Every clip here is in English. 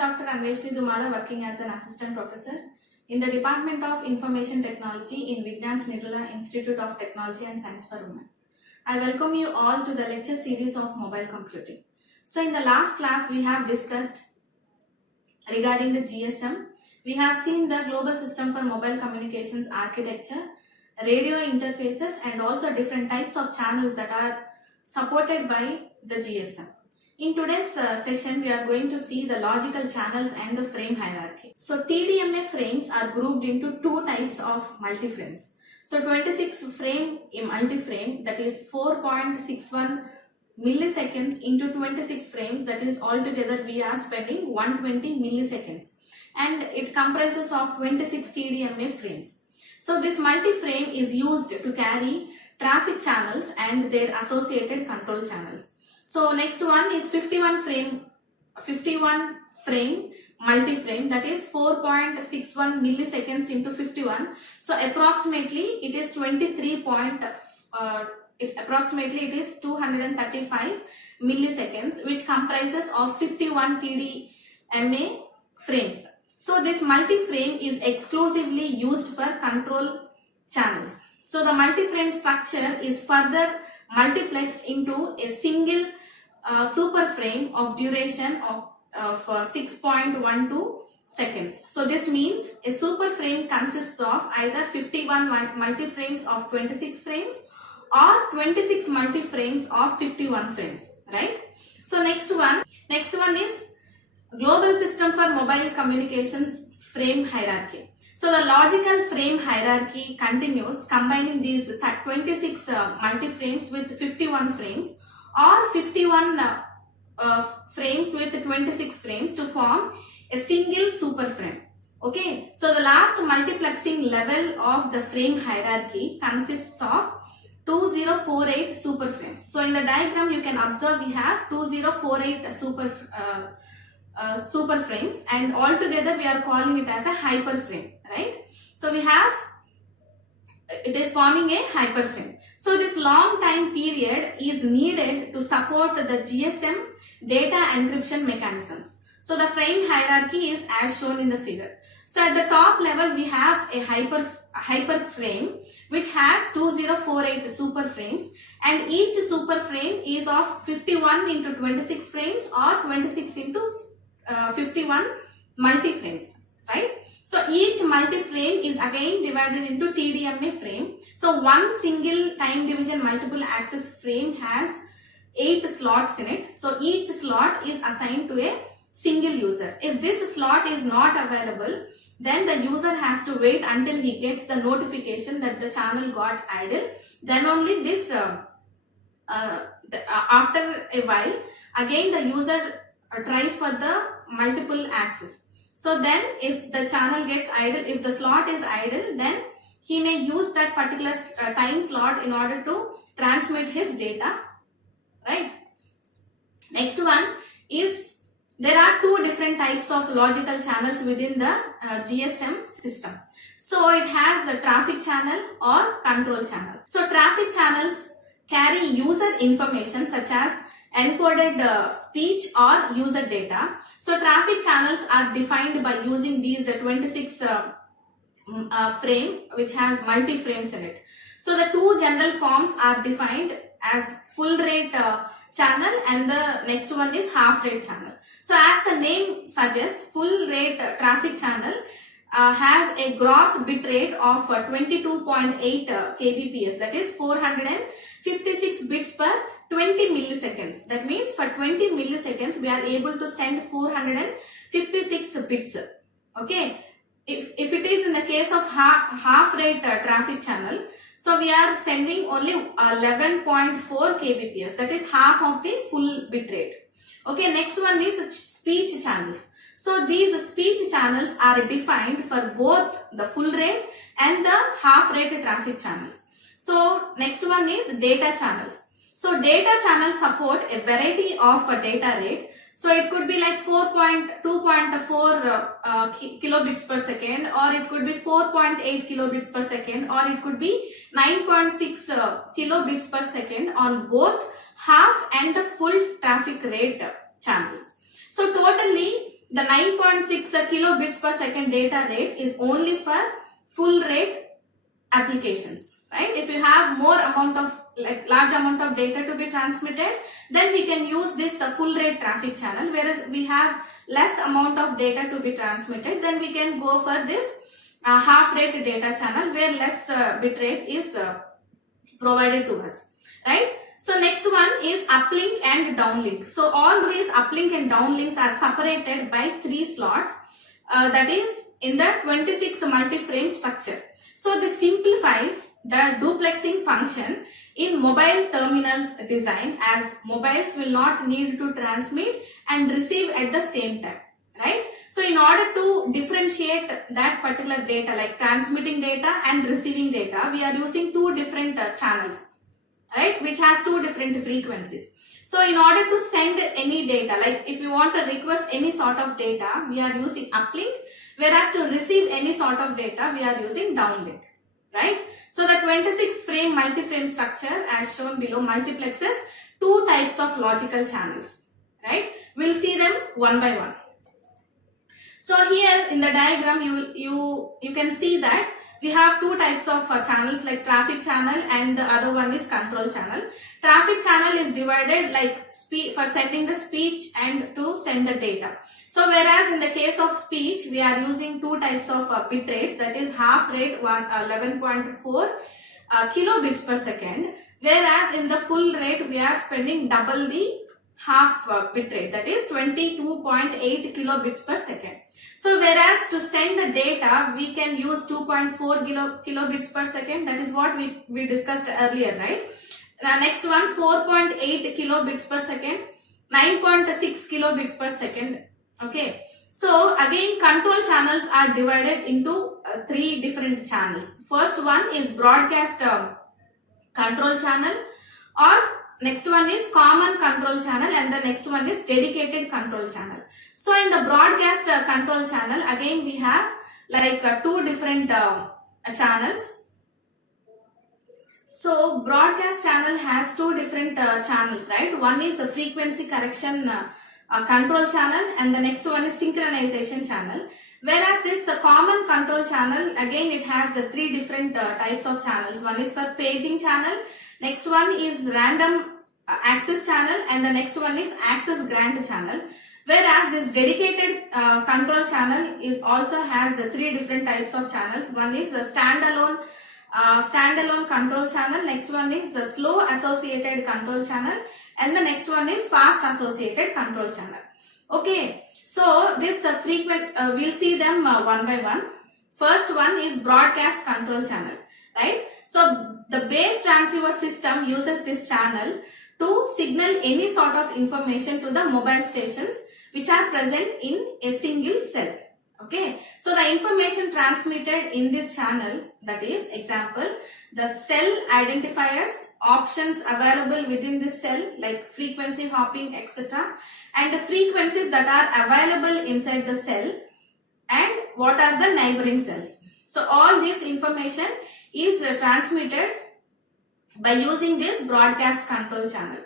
am Dr. Anveshni Dumala, working as an assistant professor in the Department of Information Technology in Vignans Nirula Institute of Technology and Science for Women. I welcome you all to the lecture series of mobile computing. So in the last class we have discussed regarding the GSM. We have seen the global system for mobile communications architecture, radio interfaces, and also different types of channels that are supported by the GSM. In today's session, we are going to see the logical channels and the frame hierarchy. So TDMA frames are grouped into two types of multiframes. So 26 frame multiframe, that is 4.61 milliseconds into 26 frames, that is altogether we are spending 120 milliseconds, and it comprises of 26 TDMA frames. So this multi-frame is used to carry traffic channels and their associated control channels. So next one is 51 frame multi-frame, that is 4.61 milliseconds into 51. So approximately it is 235 milliseconds, which comprises of 51 TDMA frames. So this multi-frame is exclusively used for control channels. So the multi-frame structure is further multiplexed into a single super frame of duration of 6.12 seconds. So this means a super frame consists of either 51 multi-frames of 26 frames or 26 multi-frames of 51 frames, right? So next one is global system for mobile communications frame hierarchy. So the logical frame hierarchy continues, combining these 26 multi-frames with 51 frames or 51 frames with 26 frames to form a single super frame. Okay, so the last multiplexing level of the frame hierarchy consists of 2048 super frames. So in the diagram you can observe we have 2048 super frames, and altogether we are calling it as a hyperframe, right? So we have, it is forming a hyperframe. So this long time period is needed to support the GSM data encryption mechanisms. So the frame hierarchy is as shown in the figure. So at the top level we have a hyperframe which has 2048 super frames, and each super frame is of 51 into 26 frames or 26 into 51 multi-frames, right? So each multi-frame is again divided into TDMA frame. So one single time division multiple access frame has 8 slots in it. So each slot is assigned to a single user. If this slot is not available, then the user has to wait until he gets the notification that the channel got idle. Then only this, after a while, again the user tries for the multiple access. So then if the channel gets idle, if the slot is idle, then he may use that particular time slot in order to transmit his data, right? Next one is, there are two different types of logical channels within the GSM system. So it has a traffic channel or control channel. So traffic channels carry user information such as encoded speech or user data. So traffic channels are defined by using these 26 frame which has multi frames in it. So the two general forms are defined as full rate channel, and the next one is half rate channel. So as the name suggests, full rate traffic channel has a gross bit rate of 22.8 kbps, that is 456 bits per 20 milliseconds. That means for 20 milliseconds we are able to send 456 bits. Okay, if it is in the case of half rate traffic channel, so we are sending only 11.4 kbps, that is half of the full bit rate. Okay, next one is speech channels. So these speech channels are defined for both the full rate and the half rate traffic channels. So next one is data channels. So data channels support a variety of data rate. So it could be like 2.4 kilobits per second, or it could be 4.8 kilobits per second, or it could be 9.6 kilobits per second on both half and the full traffic rate channels. So totally the 9.6 kilobits per second data rate is only for full rate applications, right? If you have more amount of, like large amount of data to be transmitted, then we can use this full rate traffic channel. Whereas we have less amount of data to be transmitted, then we can go for this half rate data channel, where less bit rate is provided to us, right? So next one is uplink and downlink. So all these uplink and downlinks are separated by 3 slots, that is in the 26 multi-frame structure. So this simplifies the duplexing function in mobile terminals design, as mobiles will not need to transmit and receive at the same time, right? So in order to differentiate that particular data, like transmitting data and receiving data, we are using 2 different channels, right, which has 2 different frequencies. So in order to send any data, like if you want to request any sort of data, we are using uplink, whereas to receive any sort of data, we are using downlink, right? So the 26 frame multi-frame structure as shown below multiplexes 2 types of logical channels, right? We'll see them one by one. So here in the diagram, you can see that we have 2 types of channels, like traffic channel and the other one is control channel. Traffic channel is divided like for sending the speech and to send the data. So whereas in the case of speech, we are using 2 types of bit rates, that is half rate 11.4 kilobits per second, whereas in the full rate we are spending double the half bit rate, that is 22.8 kilobits per second. So whereas to send the data, we can use 2.4 kilobits per second, that is what we discussed earlier, right? Next one 4.8 kilobits per second, 9.6 kilobits per second. Okay, so again control channels are divided into 3 different channels. First one is broadcast control channel, or next one is common control channel, and the next one is dedicated control channel. So in the broadcast control channel, again we have like 2 different channels. So broadcast channel has 2 different channels, right? One is a frequency correction control channel, and the next one is synchronization channel. Whereas this common control channel, again it has 3 different types of channels. One is for paging channel, next one is random access channel, and the next one is access grant channel. Whereas this dedicated control channel is also has 3 different types of channels. One is a standalone control channel, next one is the slow associated control channel, and the next one is fast associated control channel. Okay, so this we'll see them one by one. First one is broadcast control channel, right? So the base transceiver system uses this channel to signal any sort of information to the mobile stations which are present in a single cell. Okay, so the information transmitted in this channel, that is example, the cell identifiers, options available within this cell like frequency hopping, etc., and the frequencies that are available inside the cell, and what are the neighboring cells. So all this information is transmitted by using this broadcast control channel.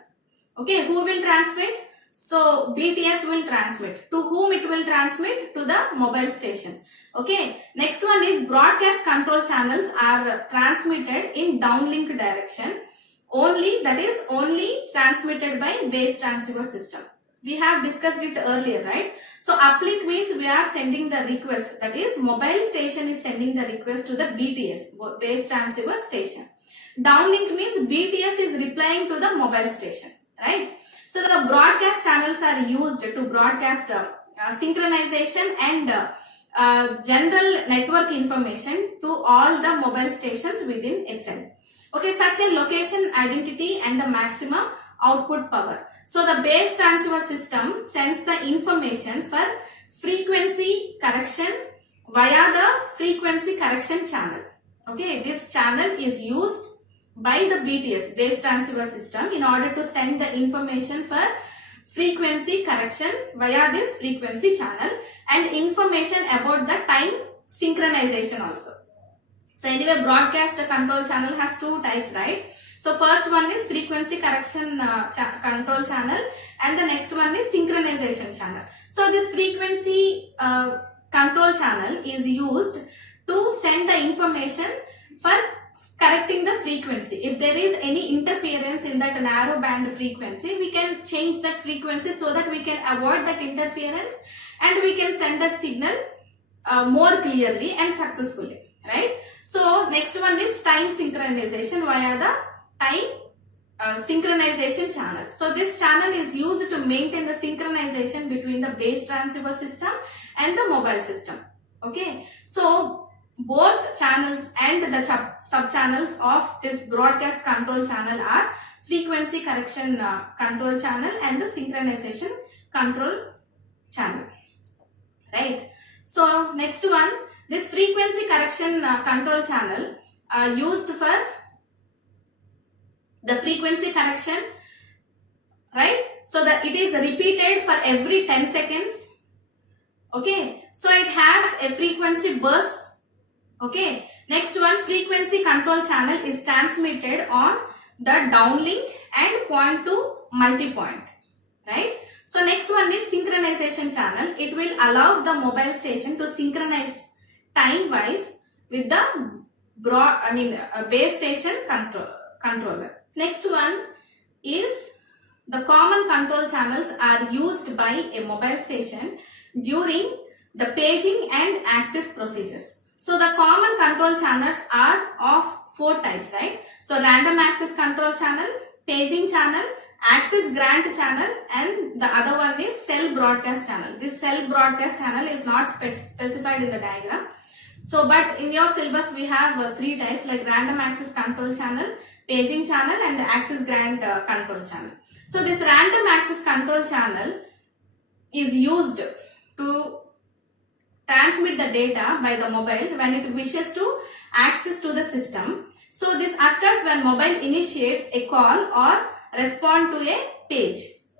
Okay, who will transmit? So BTS will transmit. To whom it will transmit? To the mobile station. Okay, next one is broadcast control channels are transmitted in downlink direction only, that is only transmitted by base transceiver system. We have discussed it earlier, right? So uplink means we are sending the request, that is mobile station is sending the request to the BTS, base transceiver station. Downlink means BTS is replying to the mobile station, right? So the broadcast channels are used to broadcast synchronization and general network information to all the mobile stations within a cell. Okay, such a location identity and the maximum output power. So the base transceiver system sends the information for frequency correction via the frequency correction channel. Okay, this channel is used by the BTS, base transceiver system, in order to send the information for frequency correction via this frequency channel and information about the time synchronization also. So anyway, broadcast control channel has 2 types, right? So first one is frequency correction control channel, and the next one is synchronization channel. So this frequency control channel is used to send the information for correcting the frequency. If there is any interference in that narrow band frequency, we can change that frequency so that we can avoid that interference and we can send that signal more clearly and successfully, right? So next one is time synchronization via the time synchronization channel. So this channel is used to maintain the synchronization between the base transceiver system and the mobile system. Okay, so both channels and the sub-channels of this broadcast control channel are frequency correction control channel and the synchronization control channel, right? So next one, this frequency correction control channel used for the frequency correction, right? So that it is repeated for every 10 seconds. Okay, so it has a frequency burst. Okay, next one, frequency control channel is transmitted on the downlink and point to multi-point, right? So next one is synchronization channel. It will allow the mobile station to synchronize time-wise with the base station controller. Next one is the common control channels are used by a mobile station during the paging and access procedures. So the common control channels are of 4 types, right? So random access control channel, paging channel, access grant channel, and the other one is cell broadcast channel. This cell broadcast channel is not specified in the diagram. So but in your syllabus we have 3 types like random access control channel, paging channel, and the access grant control channel. So this random access control channel is used to transmit the data by the mobile when it wishes to access to the system. So this occurs when mobile initiates a call or respond to a page.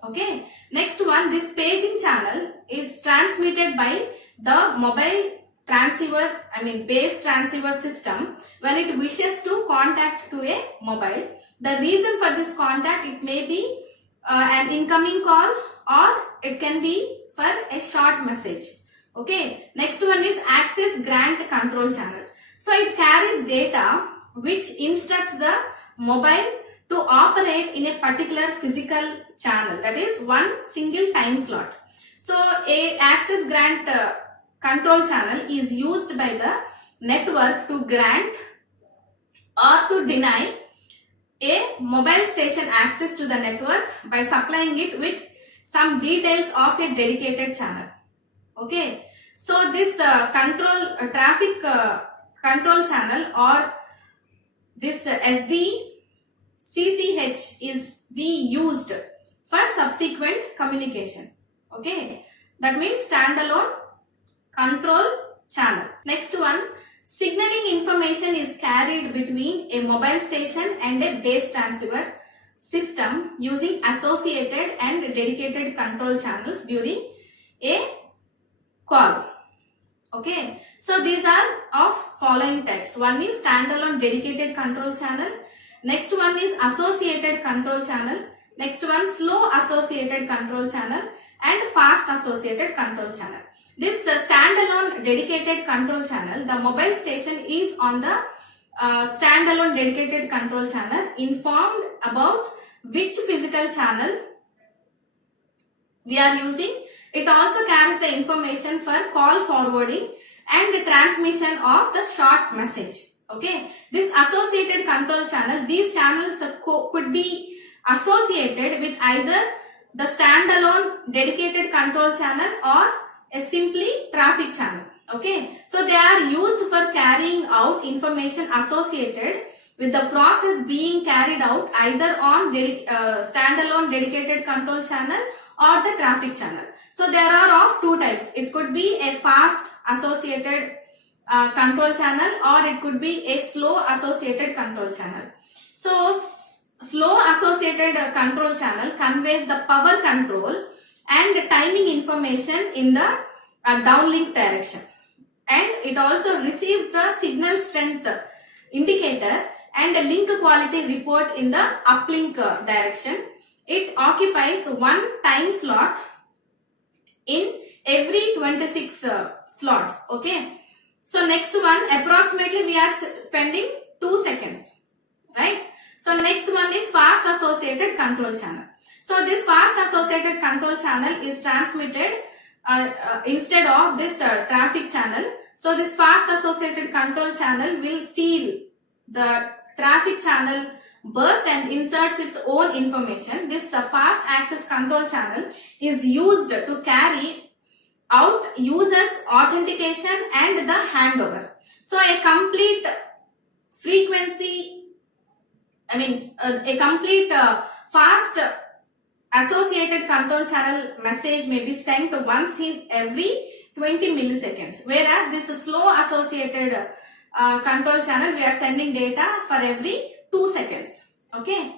Okay. Next one, this paging channel is transmitted by the mobile transceiver, base transceiver system when it wishes to contact to a mobile. The reason for this contact, it may be an incoming call or it can be for a short message. Okay, next one is access grant control channel. So it carries data which instructs the mobile to operate in a particular physical channel, that is one single time slot. So a access grant control channel is used by the network to grant or to deny a mobile station access to the network by supplying it with some details of a dedicated channel. Okay, so this traffic control channel or this SDCCH is be used for subsequent communication. Okay, that means standalone control channel. Next one, signaling information is carried between a mobile station and a base transceiver system using associated and dedicated control channels during a call. Okay, so these are of following types. One is standalone dedicated control channel. Next one is associated control channel. Next one, slow associated control channel, and fast associated control channel. This standalone dedicated control channel, the mobile station is on the standalone dedicated control channel informed about which physical channel we are using. It also carries the information for call forwarding and transmission of the short message. Okay, this associated control channel, these channels could be associated with either the standalone dedicated control channel or a simply traffic channel. Okay, so they are used for carrying out information associated with the process being carried out either on standalone dedicated control channel or the traffic channel. So there are of 2 types. It could be a fast associated control channel or it could be a slow associated control channel. So slow associated control channel conveys the power control and timing information in the downlink direction, and it also receives the signal strength indicator and a link quality report in the uplink direction. It occupies one time slot in every 26 slots. Okay. So next one, approximately we are spending 2 seconds, right? So next one is fast associated control channel. So this fast associated control channel is transmitted instead of this traffic channel. So this fast associated control channel will steal the traffic channel burst and inserts its own information. This fast access control channel is used to carry out users authentication and the handover. So a complete frequency, a complete fast associated control channel message may be sent once in every 20 milliseconds, whereas this slow associated control channel, we are sending data for every 2 seconds. Okay.